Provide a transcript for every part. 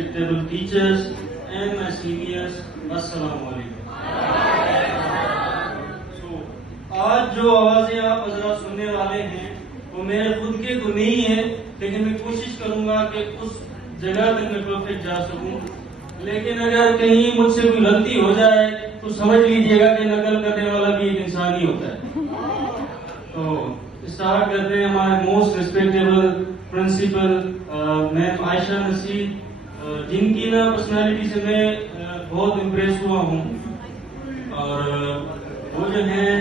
respectable teachers and my seniors, Assalamu alaikum. So, آج جو آوازیں آپ حضرات سننے والے ہیں وہ میرے خود کے تو نہیں ہے، لیکن میں کوشش کروں گا کہ اس جگہ تک میں پرفیکٹ جا سکوں. لیکن اگر کہیں مجھ سے کوئی غلطی ہو جائے تو سمجھ لیجیے گا کہ نقل کرنے والا بھی ایک انسان ہی ہوتا ہے. تو اسٹارٹ کرتے ہیں ہمارے موسٹ ریسپیکٹیبل پرنسپل میم عائشہ نصیر، جن کی نا پرسنالٹی سے میں بہت امپریس ہوا ہوں، اور وہ جو ہیں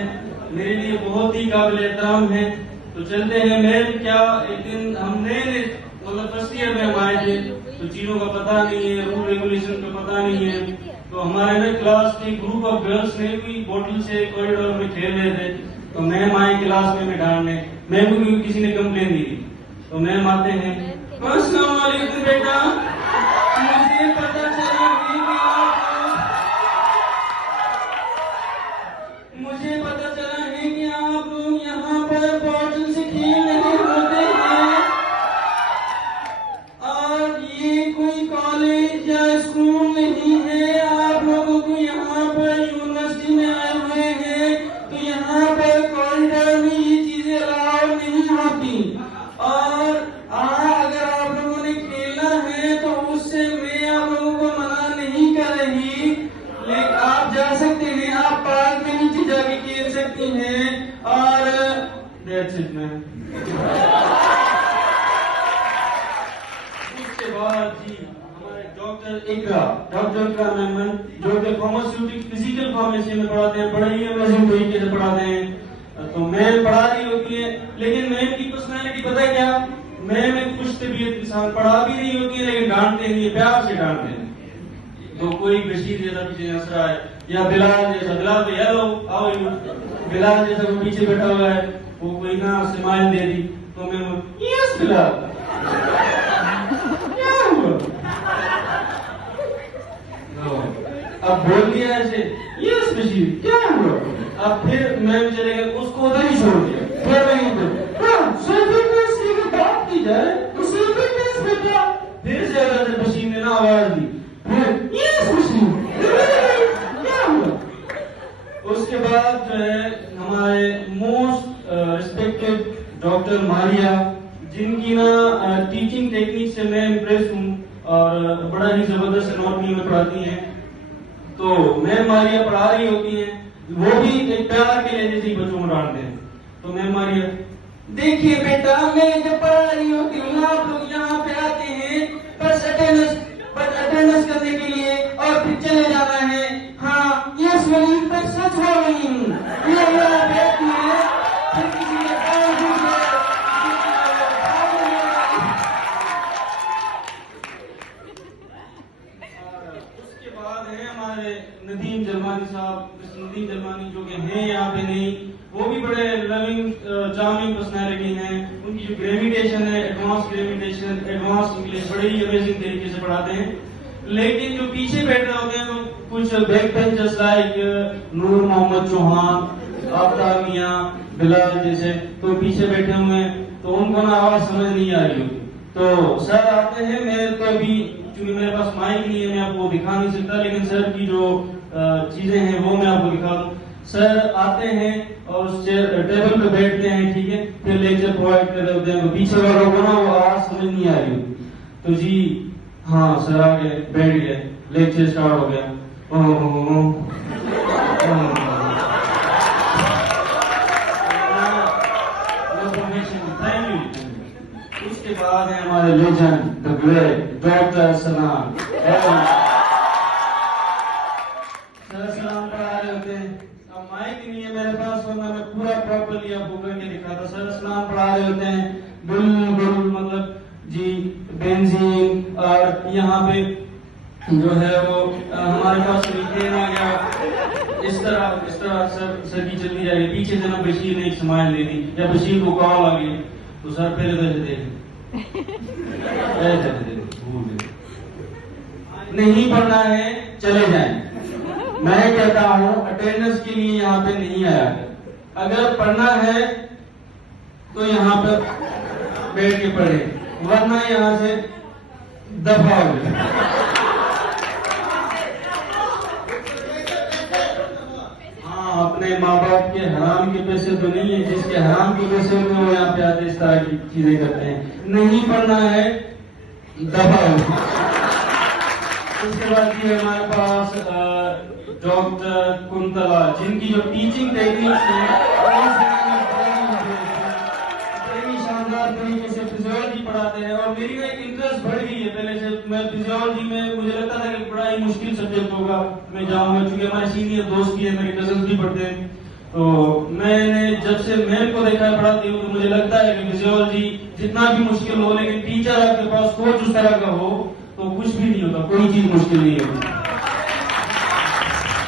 میرے لیے بہت ہی قابل احترام ہیں. تو چلتے ہیں میم. کیا ایک دن ہم نئے مطلب فرسٹ ایئر میں ہم آئے تھے تو چیزوں کا پتہ نہیں ہے، رول ریگولیشن کا پتہ نہیں ہے. تو ہمارے نا کلاس کے گروپ آف گرلس نے بھی بوٹل سے کوریڈور میں کھیل رہے تھے. تو میم آئے کلاس میں ڈالنے، میم کو کسی نے کمپلین دی. تو میم آتے ہیں، السلام علیکم بیٹا، مجھے پتہ چلا ہے کہ مجھے پتہ چلا ہے کہ آپ لوگ یہاں پر بوٹل سے کھیل رہے ہوتے ہیں، اور یہ کوئی کالج یا اسکول نہیں ہے. آپ لوگوں کو یہاں پر یونیورسٹی میں آئے ہوئے ہیں، تو یہاں پر کوریڈور میں یہ چیزیں الاؤ نہیں ہوتی. اور اگر آپ لوگوں نے کھیلنا ہے تو اس سے میں آپ لوگوں کو منع نہیں کر رہی، لیکن آپ جا سکتے ہیں، آپ پارک میں نیچے جا کے کھیل سکتی ہیں. اور that's it man. اس کے بعد جی ہمارے ڈاکٹر اقرا میم جو کہ فارماسیوٹک فزیکل فارمیسی میں پڑھاتے ہیں، بڑے ہی امیزنگ طریقے سے پڑھاتے ہیں. تو میم پڑھا رہی ہوتی ہے، لیکن میم کی پرسنالٹی پتہ ہے کیا؟ میم ایک خوش طبیعت انسان، پڑھا بھی نہیں ہوتی ہے لیکن ڈانٹتے نہیں ہے، پیار سے ڈانٹتے ہیں. تو کوئی بشیر جیسا پیچھے ہنس رہا ہے، یا بلال جیسا، بلال بھائی ہیلو ہاؤ یو، بلال جیسا وہ پیچھے بیٹھا ہوا ہے، وہ کوئی نا اسمائل دے دی. تو میں یس بلال کیا ہوا، اب بول دیا ایسے، یس بشیر کیا ہوا. اب پھر میم چلے گئے، اس کو ادھر ہی چھوڑ دیا. پھر وہیں پہ بات کی جائے تو پھر سے اگر بشیر نے نا آواز دی، اس کے بعد جو ہے ہمارے موسٹ ریسپیکٹڈ ڈاکٹر ماریہ، جن کی نا ٹیچنگ ٹیکنیک سے میں امپریس ہوں، اور بڑا ہی زبردست اناٹمی میں پڑھاتی ہیں. تو میم ماریہ پڑھا رہی ہوتی ہیں، وہ بھی ایک پیار کے لیے جیسے بچوں کو ڈانٹتے ہیں. تو میم ماریہ، دیکھیے بیٹا، میں جب پڑھا رہی ہوتی ہوں آپ لوگ یہاں پہ آتے ہیں بس اٹینڈنس کرنے کے لیے اور پھر چلے جانا ہے. ہاں یس ولیم پر سچ ہو ولیم، یہ میرا بیٹی ہے، پھر کسی نے کہا اس کے بعد ہیں ہمارے ندیم جرمانی صاحب. ندیم جرمانی جو کہ ہیں یہاں پہ نہیں، وہ بھی بڑے لونگ چارمنگ پرسنالٹی ہیں. ان کی جو گریویٹیشن ہے، ایڈوانس گریویٹیشن، ایڈوانس انگلش، بڑے ہی امیزنگ طریقے سے پڑھاتے ہیں. لیکن جو پیچھے بیٹھ رہے ہوتے ہیں وہ کچھ بیک بینچرز لائک نور محمد چوہان، آفتاب میاں، بلال جیسے، تو پیچھے بیٹھے ہوئے ہیں، تو ان کو نا آواز سمجھ نہیں آ رہی ہوتی. تو سر آتے ہیں، میں تو ابھی چونکہ میرے پاس مائک نہیں ہے میں آپ کو دکھا نہیں سکتا، لیکن سر کی جو چیزیں ہیں وہ میں آپ کو دکھا دوں. سر آتے ہیں اور اس ٹیبل پہ بیٹھتے ہیں، ٹھیک ہے، پھر لیکچر پرووائڈ کر رہے ہوتے ہیں. تو پیچھے والوں کو نا وہ آواز سمجھ نہیں آ رہی ہوتی. تو جی ہاں سر آگے بیٹھ گئے، لیکچر اسٹارٹ ہو گیا. اس کے بعد ہیں ہمارے لیجنڈ دی گریٹ ڈاکٹر سلام. سر سلام پڑھا رہے ہوتے ہیں، اب مائک نہیں ہے میرے پاس، ورنہ میں پورا پراپرلی آپ کو کر کے دکھاتا. سر سلام پڑھا رہے ہوتے ہیں، بالکل مطلب جی بینزین، اور یہاں پہ جو ہے وہ ہمارے پاس میتھین آ گیا. اس طرح سر کی چلتی جائے گی. پیچھے سے نا بشیر نے ایک سمائل دے دی، یا بشیر کو کال آ گئی، تو سر پھر ادھر سے دیکھ نہیں پڑھنا ہے چلے جائیں. میں کہتا ہوں اٹینڈنس کے لیے یہاں پہ نہیں آیا، اگر پڑھنا ہے تو یہاں پر بیٹھ کے پڑھے، ورنہ یہاں سے دفعہ ہو جائے. ہاں اپنے ماں باپ کے حرام کے پیسے تو نہیں ہے، جس کے حرام کے پیسے ہوتے ہیں وہ یہاں پہ آتے اس طرح کی چیزیں کرتے ہیں. نہیں پڑھنا ہے دفعہ ہو جائے. اس کے بعد بھی ہمارے پاس ڈاکٹر کنتلا، جن کی جو ٹیچنگ ٹیکنیکس ہیں شاندار طریقے سے فزیولوجی پڑھاتے ہیں. اور میری ایک انٹرسٹ بڑھ گئی ہے. پہلے سے میں فزیولوجی میں مجھے لگتا تھا کہ بڑا ہی مشکل سبجیکٹ ہوگا، میں جاؤں گا، چونکہ ہمارے سینئر دوست بھی ہیں، میرے کزنس بھی پڑھتے ہیں. تو میں نے جب سے میم کو دیکھا ہے پڑھاتی ہوں تو مجھے لگتا ہے کہ فزیولوجی جتنا بھی مشکل ہو، لیکن ٹیچر آپ کے پاس کوچ اس طرح کا ہو تو کچھ بھی نہیں ہوتا، کوئی چیز مشکل نہیں ہوتی.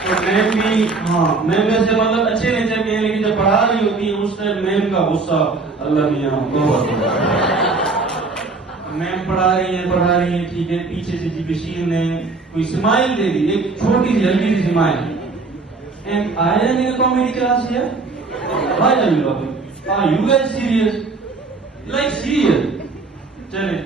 تو میم بھی میم ویسے مطلب اچھے نیچر کے ہیں، لیکن جب پڑھا رہی ہوتی ہے اس ٹائم میم کا غصہ اللہ میاں میم پڑھا رہی ہیں ٹھیک ہے، پیچھے سے جی بشیر نے کوئی اسمائل دے دی، ایک چھوٹی سی ہلکی سی smile. And I am in a comedy class here. Why are you laughing? Are you guys serious? Like serious? چلیں